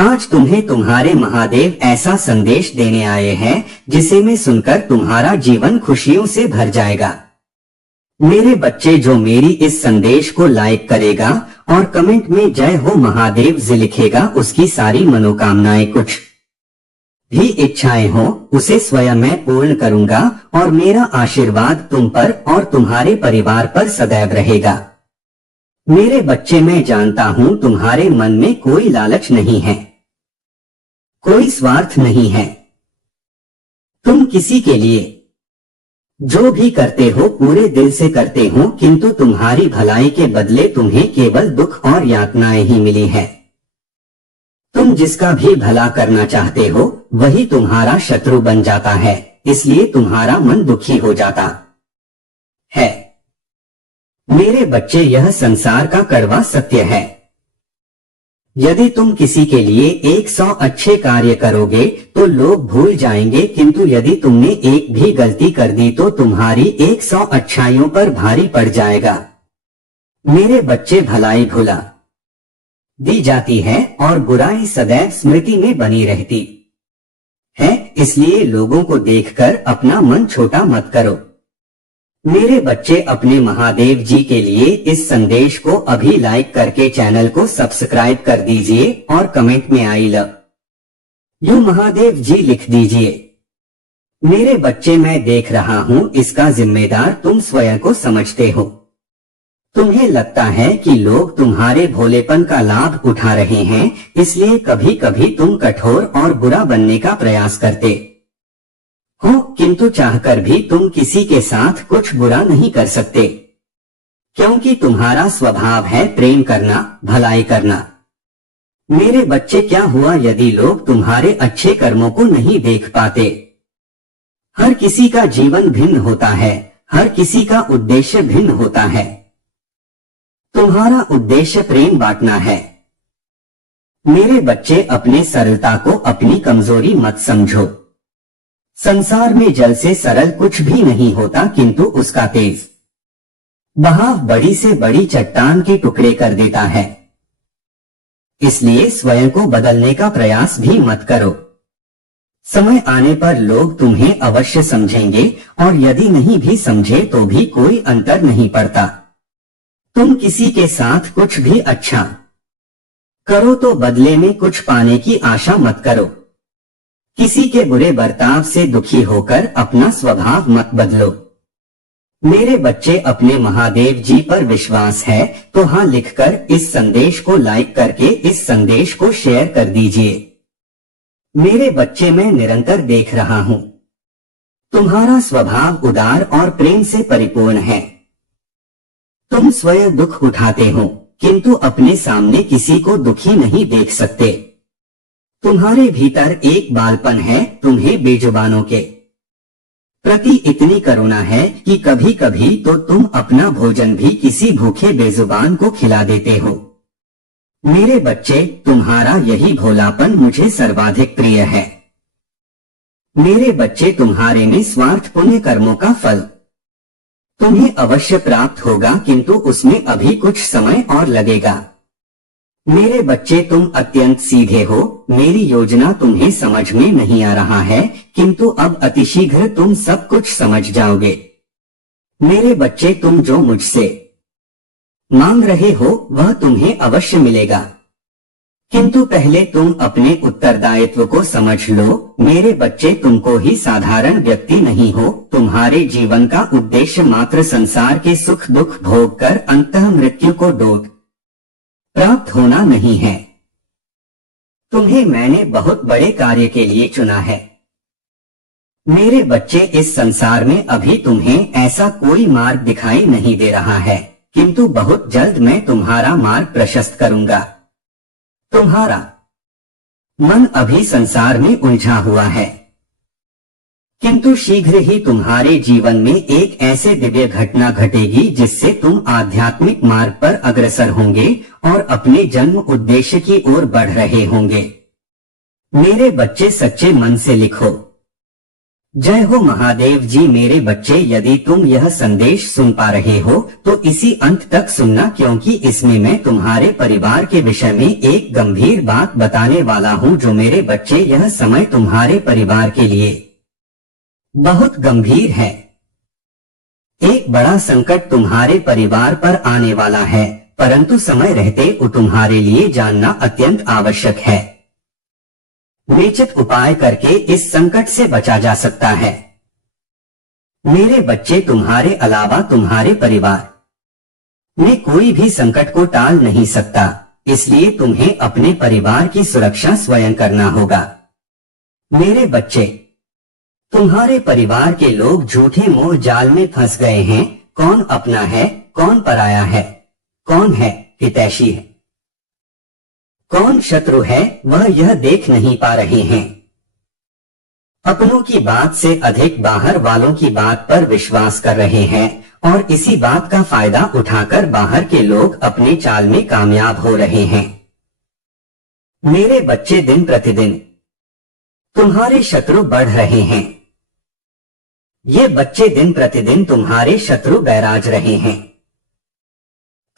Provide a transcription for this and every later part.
आज तुम्हें तुम्हारे महादेव ऐसा संदेश देने आए हैं जिसे मैं सुनकर तुम्हारा जीवन खुशियों से भर जाएगा। मेरे बच्चे, जो मेरी इस संदेश को लाइक करेगा और कमेंट में जय हो महादेव जी लिखेगा, उसकी सारी मनोकामनाएं, कुछ भी इच्छाएं हो, उसे स्वयं मैं पूर्ण करूंगा और मेरा आशीर्वाद तुम पर और तुम्हारे परिवार पर सदैव रहेगा। मेरे बच्चे, मैं जानता हूं तुम्हारे मन में कोई लालच नहीं है, कोई स्वार्थ नहीं है। तुम किसी के लिए जो भी करते हो पूरे दिल से करते हो, किंतु तुम्हारी भलाई के बदले तुम्हें केवल दुख और यातनाएं ही मिली है। तुम जिसका भी भला करना चाहते हो वही तुम्हारा शत्रु बन जाता है, इसलिए तुम्हारा मन दुखी हो जाता है। मेरे बच्चे, यह संसार का कड़वा सत्य है। यदि तुम किसी के लिए 100 अच्छे कार्य करोगे तो लोग भूल जाएंगे, किंतु यदि तुमने एक भी गलती कर दी तो तुम्हारी 100 अच्छाइयों पर भारी पड़ जाएगा। मेरे बच्चे, भलाई भुला दी जाती है और बुराई सदैव स्मृति में बनी रहती है, इसलिए लोगों को देखकर अपना मन छोटा मत करो। मेरे बच्चे, अपने महादेव जी के लिए इस संदेश को अभी लाइक करके चैनल को सब्सक्राइब कर दीजिए और कमेंट में आई लव यू महादेव जी लिख दीजिए। मेरे बच्चे, मैं देख रहा हूं इसका जिम्मेदार तुम स्वयं को समझते हो। तुम्हें लगता है कि लोग तुम्हारे भोलेपन का लाभ उठा रहे हैं, इसलिए कभी कभी तुम कठोर और बुरा बनने का प्रयास करते हो, किंतु चाहकर भी तुम किसी के साथ कुछ बुरा नहीं कर सकते, क्योंकि तुम्हारा स्वभाव है प्रेम करना, भलाई करना। मेरे बच्चे, क्या हुआ यदि लोग तुम्हारे अच्छे कर्मों को नहीं देख पाते? हर किसी का जीवन भिन्न होता है, हर किसी का उद्देश्य भिन्न होता है। तुम्हारा उद्देश्य प्रेम बांटना है। मेरे बच्चे, अपने सरलता को अपनी कमजोरी मत समझो। संसार में जल से सरल कुछ भी नहीं होता, किंतु उसका तेज बहाव बड़ी से बड़ी चट्टान के टुकड़े कर देता है। इसलिए स्वयं को बदलने का प्रयास भी मत करो। समय आने पर लोग तुम्हें अवश्य समझेंगे, और यदि नहीं भी समझे तो भी कोई अंतर नहीं पड़ता। तुम किसी के साथ कुछ भी अच्छा करो तो बदले में कुछ पाने की आशा मत करो। किसी के बुरे बर्ताव से दुखी होकर अपना स्वभाव मत बदलो। मेरे बच्चे, अपने महादेव जी पर विश्वास है तो हाँ लिखकर इस संदेश को लाइक करके इस संदेश को शेयर कर दीजिए। मेरे बच्चे, मैं निरंतर देख रहा हूँ तुम्हारा स्वभाव उदार और प्रेम से परिपूर्ण है। तुम स्वयं दुख उठाते हो, किंतु अपने सामने किसी को दुखी नहीं देख सकते। तुम्हारे भीतर एक बालपन है, तुम्हें बेजुबानों के प्रति इतनी करुणा है कि कभी कभी तो तुम अपना भोजन भी किसी भूखे बेजुबान को खिला देते हो। मेरे बच्चे, तुम्हारा यही भोलापन मुझे सर्वाधिक प्रिय है। मेरे बच्चे, तुम्हारे निस्वार्थ पुण्य कर्मों का फल तुम्हें अवश्य प्राप्त होगा, किंतु उसमें अभी कुछ समय और लगेगा। मेरे बच्चे, तुम अत्यंत सीधे हो। मेरी योजना तुम्हें समझ में नहीं आ रहा है, किंतु अब अतिशीघ्र तुम सब कुछ समझ जाओगे। मेरे बच्चे, तुम जो मुझसे मांग रहे हो वह तुम्हें अवश्य मिलेगा, किंतु पहले तुम अपने उत्तरदायित्व को समझ लो। मेरे बच्चे, तुमको ही साधारण व्यक्ति नहीं हो। तुम्हारे जीवन का उद्देश्य मात्र संसार के सुख दुख भोग कर अंततः मृत्यु को डोट प्राप्त होना नहीं है। तुम्हें मैंने बहुत बड़े कार्य के लिए चुना है। मेरे बच्चे, इस संसार में अभी तुम्हें ऐसा कोई मार्ग दिखाई नहीं दे रहा है, किंतु बहुत जल्द मैं तुम्हारा मार्ग प्रशस्त करूंगा। तुम्हारा मन अभी संसार में उलझा हुआ है, किंतु शीघ्र ही तुम्हारे जीवन में एक ऐसे दिव्य घटना घटेगी जिससे तुम आध्यात्मिक मार्ग पर अग्रसर होंगे और अपने जन्म उद्देश्य की ओर बढ़ रहे होंगे। मेरे बच्चे, सच्चे मन से लिखो। जय हो महादेव जी। मेरे बच्चे, यदि तुम यह संदेश सुन पा रहे हो तो इसी अंत तक सुनना, क्योंकि इसमें मैं तुम्हारे परिवार के विषय में एक गंभीर बात बताने वाला हूँ। जो मेरे बच्चे, यह समय तुम्हारे परिवार के लिए बहुत गंभीर है। एक बड़ा संकट तुम्हारे परिवार पर आने वाला है, परंतु समय रहते वो तुम्हारे लिए जानना अत्यंत आवश्यक है। निश्चित उपाय करके इस संकट से बचा जा सकता है। मेरे बच्चे, तुम्हारे अलावा तुम्हारे परिवार में कोई भी संकट को टाल नहीं सकता, इसलिए तुम्हें अपने परिवार की सुरक्षा स्वयं करना होगा। मेरे बच्चे, तुम्हारे परिवार के लोग झूठे मोह जाल में फंस गए हैं। कौन अपना है, कौन पराया है, कौन है हितैषी है, कौन शत्रु है, वह यह देख नहीं पा रहे हैं। अपनों की बात से अधिक बाहर वालों की बात पर विश्वास कर रहे हैं और इसी बात का फायदा उठाकर बाहर के लोग अपने चाल में कामयाब हो रहे हैं। मेरे बच्चे, दिन प्रतिदिन तुम्हारे शत्रु बढ़ रहे हैं। ये बच्चे दिन प्रतिदिन तुम्हारे शत्रु बैराज रहे हैं।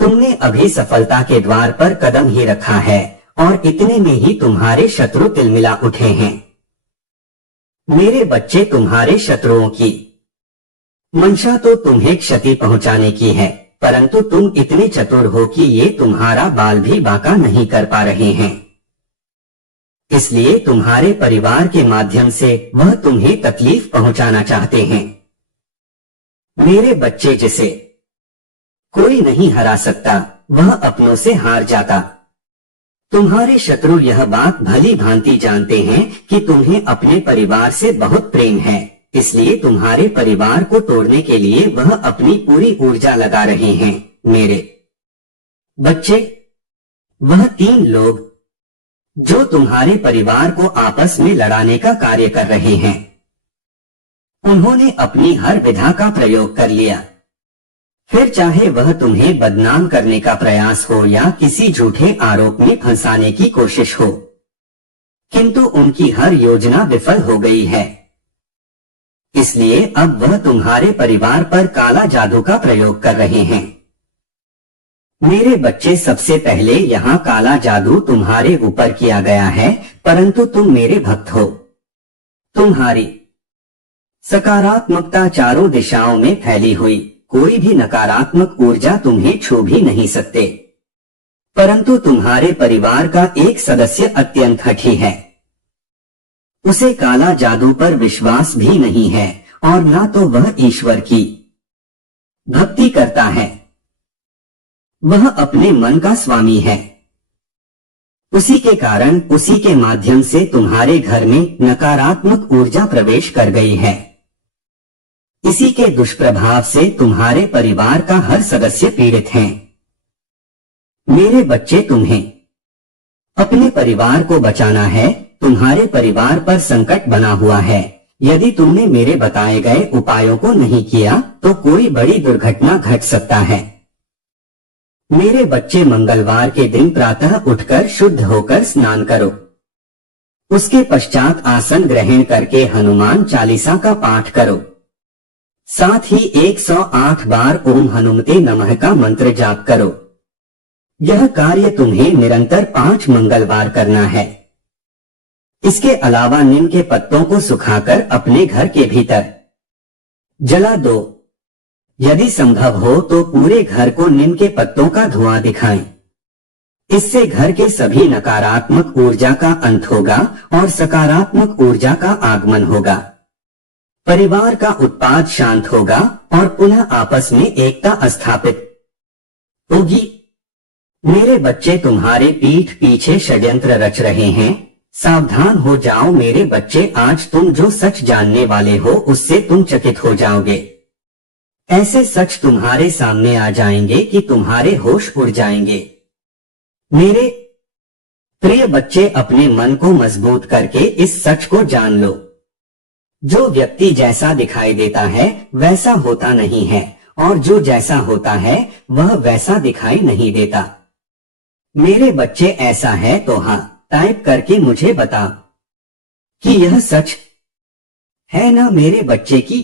तुमने अभी सफलता के द्वार पर कदम ही रखा है और इतने में ही तुम्हारे शत्रु तिलमिला उठे हैं। मेरे बच्चे, तुम्हारे शत्रुओं की मंशा तो तुम्हें क्षति पहुंचाने की है, परंतु तुम इतने चतुर हो कि ये तुम्हारा बाल भी बांका नहीं कर पा रहे हैं। इसलिए तुम्हारे परिवार के माध्यम से वह तुम्हें तकलीफ पहुंचाना चाहते हैं। मेरे बच्चे, जिसे कोई नहीं हरा सकता वह अपनों से हार जाता। तुम्हारे शत्रु यह बात भली भांति जानते हैं कि तुम्हें अपने परिवार से बहुत प्रेम है, इसलिए तुम्हारे परिवार को तोड़ने के लिए वह अपनी पूरी ऊर्जा लगा रहे हैं। मेरे बच्चे, वह 3 लोग जो तुम्हारे परिवार को आपस में लड़ाने का कार्य कर रहे हैं, उन्होंने अपनी हर विधा का प्रयोग कर लिया। फिर चाहे वह तुम्हें बदनाम करने का प्रयास हो या किसी झूठे आरोप में फंसाने की कोशिश हो, किंतु उनकी हर योजना विफल हो गई है। इसलिए अब वह तुम्हारे परिवार पर काला जादू का प्रयोग कर रहे हैं। मेरे बच्चे, सबसे पहले यहाँ काला जादू तुम्हारे ऊपर किया गया है, परंतु तुम मेरे भक्त हो। तुम्हारी सकारात्मकता चारों दिशाओं में फैली हुई, कोई भी नकारात्मक ऊर्जा तुम्हें छू भी नहीं सकते। परंतु तुम्हारे परिवार का एक सदस्य अत्यंत हठी है। उसे काला जादू पर विश्वास भी नहीं है और ना तो वह ईश्वर की भक्ति करता है। वह अपने मन का स्वामी है। उसी के कारण, उसी के माध्यम से तुम्हारे घर में नकारात्मक ऊर्जा प्रवेश कर गई है। इसी के दुष्प्रभाव से तुम्हारे परिवार का हर सदस्य पीड़ित है। मेरे बच्चे, तुम्हें अपने परिवार को बचाना है। तुम्हारे परिवार पर संकट बना हुआ है। यदि तुमने मेरे बताए गए उपायों को नहीं किया तो कोई बड़ी दुर्घटना घट सकता है। मेरे बच्चे, मंगलवार के दिन प्रातः उठकर शुद्ध होकर स्नान करो। उसके पश्चात आसन ग्रहण करके हनुमान चालीसा का पाठ करो। साथ ही 108 बार ओम हनुमते नमः का मंत्र जाप करो। यह कार्य तुम्हें निरंतर 5 मंगलवार करना है। इसके अलावा नीम के पत्तों को सुखाकर अपने घर के भीतर जला दो। यदि संभव हो तो पूरे घर को नीम के पत्तों का धुआं दिखाएं। इससे घर के सभी नकारात्मक ऊर्जा का अंत होगा और सकारात्मक ऊर्जा का आगमन होगा। परिवार का उत्पाद शांत होगा और पुनः आपस में एकता स्थापित होगी। मेरे बच्चे, तुम्हारे पीठ पीछे षड्यंत्र रच रहे हैं। सावधान हो जाओ मेरे बच्चे, आज तुम जो सच जानने वाले हो उससे तुम चकित हो जाओगे। ऐसे सच तुम्हारे सामने आ जाएंगे कि तुम्हारे होश उड़ जाएंगे। मेरे प्रिय बच्चे, अपने मन को मजबूत करके इस सच को जान लो। जो व्यक्ति जैसा दिखाई देता है वैसा होता नहीं है और जो जैसा होता है वह वैसा दिखाई नहीं देता। मेरे बच्चे, ऐसा है तो हाँ टाइप करके मुझे बता कि यह सच है ना मेरे बच्चे की?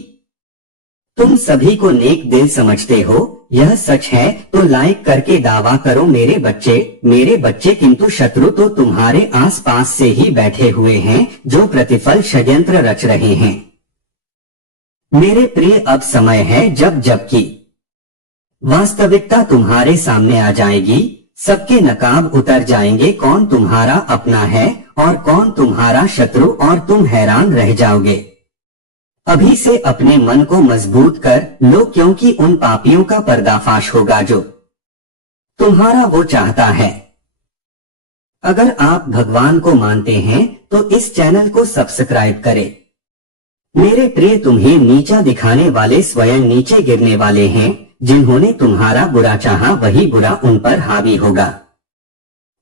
तुम सभी को नेक दिल समझते हो, यह सच है तो लाइक करके दावा करो मेरे बच्चे। किंतु शत्रु तो तुम्हारे आसपास से ही बैठे हुए हैं जो प्रतिफल षड्यंत्र रच रहे हैं। मेरे प्रिय, अब समय है जबकि वास्तविकता तुम्हारे सामने आ जाएगी, सबके नकाब उतर जाएंगे, कौन तुम्हारा अपना है और कौन तुम्हारा शत्रु, और तुम हैरान रह जाओगे। अभी से अपने मन को मजबूत कर लो, क्योंकि उन पापियों का पर्दाफाश होगा जो तुम्हारा वो चाहता है। अगर आप भगवान को मानते हैं तो इस चैनल को सब्सक्राइब करें। मेरे प्रिय, तुम्हें नीचा दिखाने वाले स्वयं नीचे गिरने वाले हैं। जिन्होंने तुम्हारा बुरा चाहा वही बुरा उन पर हावी होगा।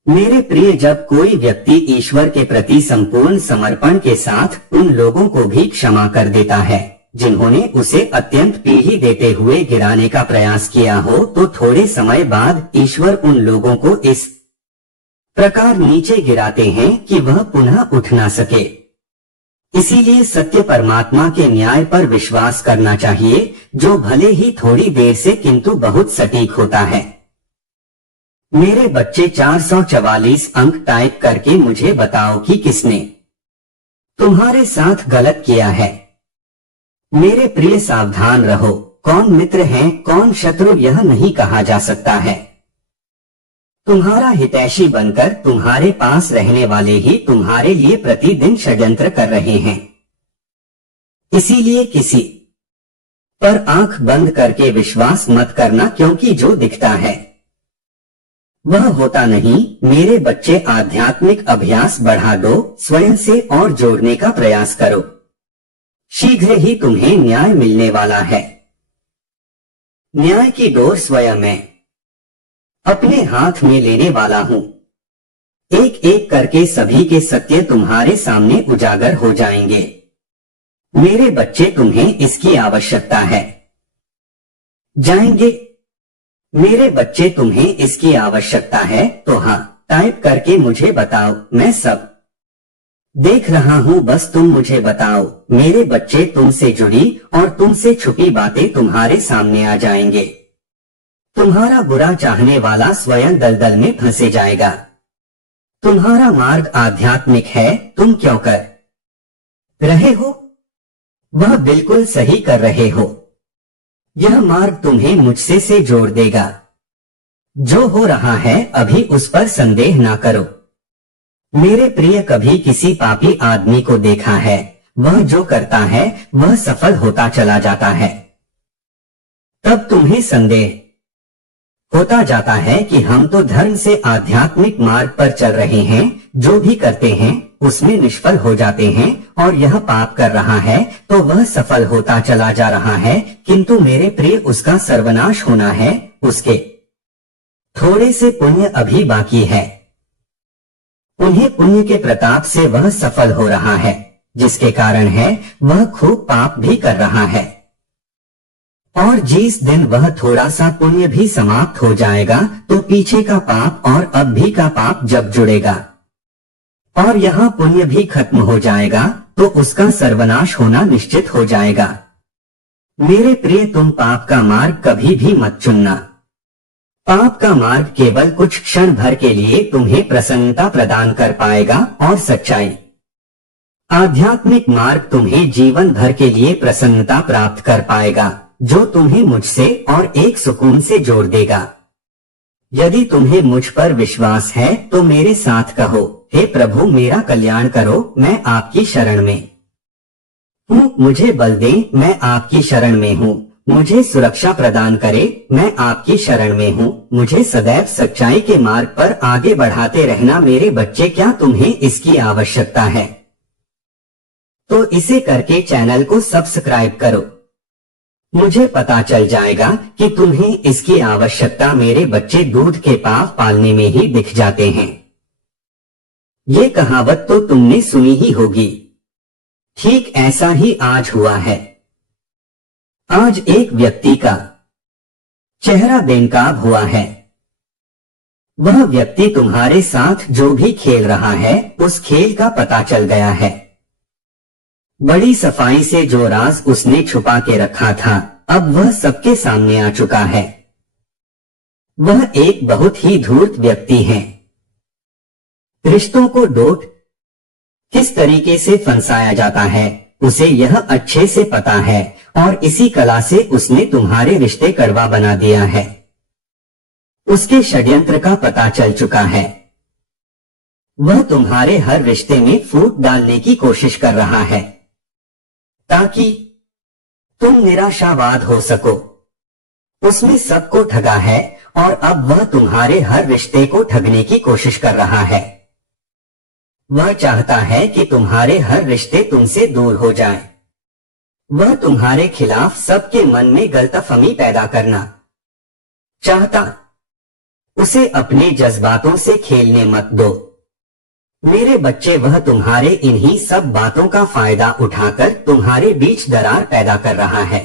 मेरे प्रिय, जब कोई व्यक्ति ईश्वर के प्रति संपूर्ण समर्पण के साथ उन लोगों को भी क्षमा कर देता है जिन्होंने उसे अत्यंत पीढ़ी देते हुए गिराने का प्रयास किया हो, तो थोड़े समय बाद ईश्वर उन लोगों को इस प्रकार नीचे गिराते हैं कि वह पुनः उठ ना सके। इसीलिए सत्य परमात्मा के न्याय पर विश्वास करना चाहिए, जो भले ही थोड़ी देर से किंतु बहुत सटीक होता है। मेरे बच्चे, 444 अंक टाइप करके मुझे बताओ कि किसने तुम्हारे साथ गलत किया है। मेरे प्रिय, सावधान रहो, कौन मित्र है कौन शत्रु यह नहीं कहा जा सकता है। तुम्हारा हितैषी बनकर तुम्हारे पास रहने वाले ही तुम्हारे लिए प्रतिदिन षड्यंत्र कर रहे हैं। इसीलिए किसी पर आंख बंद करके विश्वास मत करना, क्योंकि जो दिखता है वह होता नहीं। मेरे बच्चे, आध्यात्मिक अभ्यास बढ़ा दो, स्वयं से और जोड़ने का प्रयास करो। शीघ्र ही तुम्हें न्याय मिलने वाला है। न्याय की डोर स्वयं मैं अपने हाथ में लेने वाला हूँ। एक एक करके सभी के सत्य तुम्हारे सामने उजागर हो जाएंगे। मेरे बच्चे, तुम्हें इसकी आवश्यकता है। जाएंगे मेरे बच्चे, तुम्हें इसकी आवश्यकता है तो हाँ टाइप करके मुझे बताओ। मैं सब देख रहा हूँ, बस तुम मुझे बताओ। मेरे बच्चे, तुमसे जुड़ी और तुमसे छुपी बातें तुम्हारे सामने आ जाएंगे। तुम्हारा बुरा चाहने वाला स्वयं दलदल में फंसे जाएगा। तुम्हारा मार्ग आध्यात्मिक है, तुम क्यों कर रहे हो वह बिल्कुल सही कर रहे हो। यह मार्ग तुम्हें मुझसे से जोड़ देगा। जो हो रहा है अभी उस पर संदेह ना करो। मेरे प्रिय, कभी किसी पापी आदमी को देखा है, वह जो करता है वह सफल होता चला जाता है। तब तुम्हें संदेह होता जाता है कि हम तो धर्म से आध्यात्मिक मार्ग पर चल रहे हैं, जो भी करते हैं उसमें निष्फल हो जाते हैं, और यह पाप कर रहा है तो वह सफल होता चला जा रहा है। किंतु मेरे प्रिय, उसका सर्वनाश होना है, उसके थोड़े से पुण्य अभी बाकी है। उन्हें पुण्य के प्रताप से वह सफल हो रहा है, जिसके कारण है वह खूब पाप भी कर रहा है। और जिस दिन वह थोड़ा सा पुण्य भी समाप्त हो जाएगा तो पीछे का पाप और अब भी का पाप जब जुड़ेगा और यहाँ पुण्य भी खत्म हो जाएगा तो उसका सर्वनाश होना निश्चित हो जाएगा। मेरे प्रिय, तुम पाप का मार्ग कभी भी मत चुनना। पाप का मार्ग केवल कुछ क्षण भर के लिए तुम्हें प्रसन्नता प्रदान कर पाएगा और सच्चाई आध्यात्मिक मार्ग तुम्हें जीवन भर के लिए प्रसन्नता प्राप्त कर पाएगा, जो तुम्हें मुझसे और एक सुकून से जोड़ देगा। यदि तुम्हें मुझ पर विश्वास है तो मेरे साथ कहो, हे प्रभु मेरा कल्याण करो, मैं आपकी शरण में हूँ, मुझे बल दे, मैं आपकी शरण में हूँ, मुझे सुरक्षा प्रदान करे, मैं आपकी शरण में हूँ, मुझे सदैव सच्चाई के मार्ग पर आगे बढ़ाते रहना। मेरे बच्चे, क्या तुम्हें इसकी आवश्यकता है तो इसे करके चैनल को सब्सक्राइब करो। मुझे पता चल जाएगा कि तुम्हें इसकी आवश्यकता। मेरे बच्चे, दूध के पाव पालने में ही दिख जाते हैं। ये कहावत तो तुमने सुनी ही होगी। ठीक ऐसा ही आज हुआ है। आज एक व्यक्ति का चेहरा बेनकाब हुआ है। वह व्यक्ति तुम्हारे साथ जो भी खेल रहा है उस खेल का पता चल गया है। बड़ी सफाई से जो राज उसने छुपा के रखा था, अब वह सबके सामने आ चुका है। वह एक बहुत ही धूर्त व्यक्ति है। रिश्तों को डोट किस तरीके से फंसाया जाता है उसे यह अच्छे से पता है, और इसी कला से उसने तुम्हारे रिश्ते कड़वा बना दिया है। उसके षड्यंत्र का पता चल चुका है। वह तुम्हारे हर रिश्ते में फूट डालने की कोशिश कर रहा है ताकि तुम निराशावाद हो सको। उसने सबको ठगा है और अब वह तुम्हारे हर रिश्ते को ठगने की कोशिश कर रहा है। वह चाहता है कि तुम्हारे हर रिश्ते तुमसे दूर हो जाएं। वह तुम्हारे खिलाफ सबके मन में गलतफहमी पैदा करना चाहता। उसे अपने जज्बातों से खेलने मत दो मेरे बच्चे। वह तुम्हारे इन्हीं सब बातों का फायदा उठाकर तुम्हारे बीच दरार पैदा कर रहा है।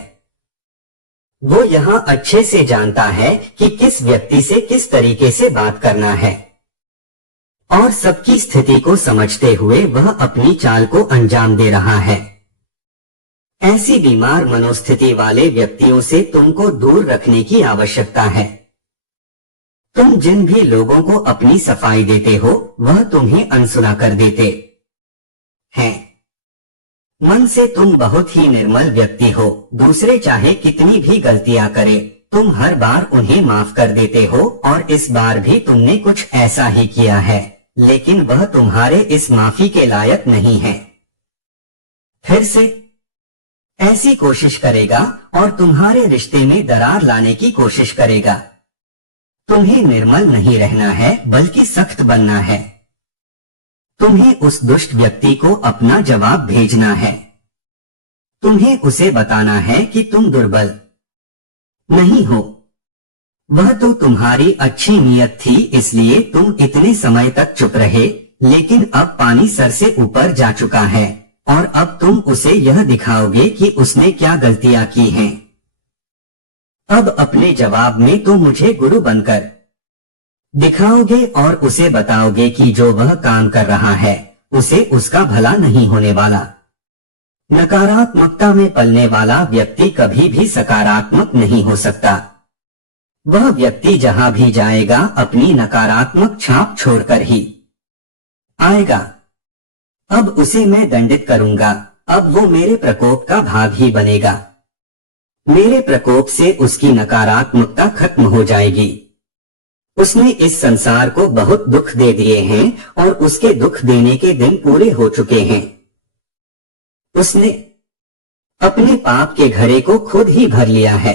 वो यहाँ अच्छे से जानता है कि किस व्यक्ति से किस तरीके से बात करना है, और सबकी स्थिति को समझते हुए वह अपनी चाल को अंजाम दे रहा है। ऐसी बीमार मनोस्थिति वाले व्यक्तियों से तुमको दूर रखने की आवश्यकता है। तुम जिन भी लोगों को अपनी सफाई देते हो वह तुम्हें अनसुना कर देते हैं। मन से तुम बहुत ही निर्मल व्यक्ति हो। दूसरे चाहे कितनी भी गलतियां करे, तुम हर बार उन्हें माफ कर देते हो, और इस बार भी तुमने कुछ ऐसा ही किया है, लेकिन वह तुम्हारे इस माफी के लायक नहीं है। फिर से ऐसी कोशिश करेगा और तुम्हारे रिश्ते में दरार लाने की कोशिश करेगा। तुम्हें निर्मल नहीं रहना है बल्कि सख्त बनना है। तुम्हें उस दुष्ट व्यक्ति को अपना जवाब भेजना है। तुम्हें उसे बताना है कि तुम दुर्बल नहीं हो। वह तो तुम्हारी अच्छी नीयत थी, इसलिए तुम इतने समय तक चुप रहे, लेकिन अब पानी सर से ऊपर जा चुका है और अब तुम उसे यह दिखाओगे कि उसने क्या गलतियां की हैं। अब अपने जवाब में तो मुझे गुरु बनकर दिखाओगे और उसे बताओगे कि जो वह काम कर रहा है उसे उसका भला नहीं होने वाला। नकारात्मकता में पलने वाला व्यक्ति कभी भी सकारात्मक नहीं हो सकता। वह व्यक्ति जहां भी जाएगा अपनी नकारात्मक छाप छोड़कर ही आएगा। अब उसे मैं दंडित करूंगा। अब वो मेरे प्रकोप का भाग ही बनेगा। मेरे प्रकोप से उसकी नकारात्मकता खत्म हो जाएगी। उसने इस संसार को बहुत दुख दे दिए हैं और उसके दुख देने के दिन पूरे हो चुके हैं। उसने अपने पाप के घड़े को खुद ही भर लिया है।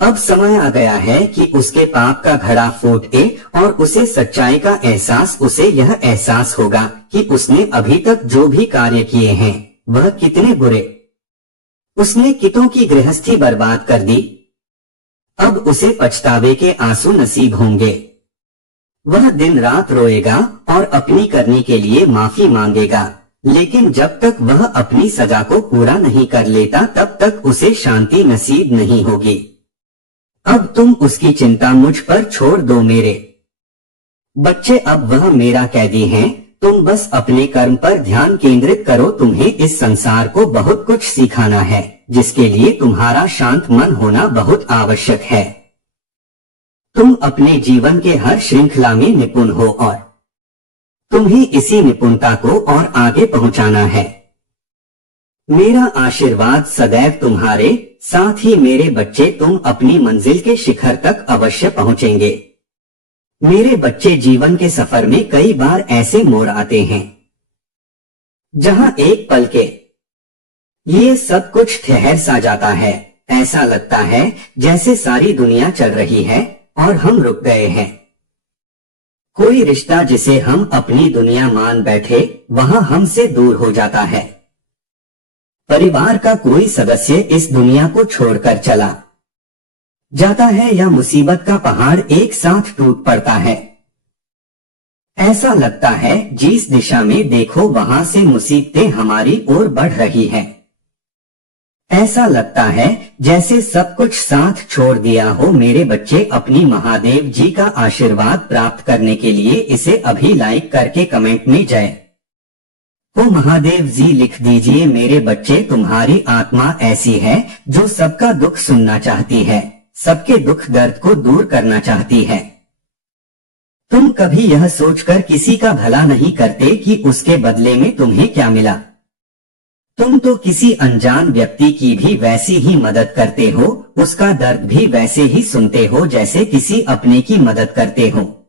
अब समय आ गया है कि उसके पाप का घड़ा फूटे और उसे सच्चाई का एहसास, उसे यह एहसास होगा कि उसने अभी तक जो भी कार्य किए हैं वह कितने बुरे। उसने कितों की गृहस्थी बर्बाद कर दी। अब उसे पछतावे के आंसू नसीब होंगे। वह दिन रात रोएगा और अपनी करनी के लिए माफी मांगेगा, लेकिन जब तक वह अपनी सजा को पूरा नहीं कर लेता तब तक उसे शांति नसीब नहीं होगी। अब तुम उसकी चिंता मुझ पर छोड़ दो मेरे बच्चे। अब वह मेरा कैदी है। तुम बस अपने कर्म पर ध्यान केंद्रित करो। तुम्हें इस संसार को बहुत कुछ सिखाना है, जिसके लिए तुम्हारा शांत मन होना बहुत आवश्यक है। तुम अपने जीवन के हर श्रृंखला में निपुण हो और तुम्हें इसी निपुणता को और आगे पहुंचाना है। मेरा आशीर्वाद सदैव तुम्हारे साथ ही मेरे बच्चे। तुम अपनी मंजिल के शिखर तक अवश्य पहुंचेंगे। मेरे बच्चे, जीवन के सफर में कई बार ऐसे मोड़ आते हैं जहां एक पल के ये सब कुछ ठहर सा जाता है। ऐसा लगता है जैसे सारी दुनिया चल रही है और हम रुक गए हैं। कोई रिश्ता जिसे हम अपनी दुनिया मान बैठे वहां हमसे दूर हो जाता है। परिवार का कोई सदस्य इस दुनिया को छोड़कर चला जाता है या मुसीबत का पहाड़ एक साथ टूट पड़ता है। ऐसा लगता है जिस दिशा में देखो वहां से मुसीबतें हमारी ओर बढ़ रही हैं। ऐसा लगता है जैसे सब कुछ साथ छोड़ दिया हो। मेरे बच्चे, अपनी महादेव जी का आशीर्वाद प्राप्त करने के लिए इसे अभी लाइक करके कमेंट में जय ओ महादेव जी लिख दीजिए, मेरे बच्चे तुम्हारी आत्मा ऐसी है जो सबका दुख सुनना चाहती है, सबके दुख दर्द को दूर करना चाहती है। तुम कभी यह सोचकर किसी का भला नहीं करते कि उसके बदले में तुम्हें क्या मिला। तुम तो किसी अनजान व्यक्ति की भी वैसी ही मदद करते हो, उसका दर्द भी वैसे ही सुनते हो जैसे किसी अपने की मदद करते हो।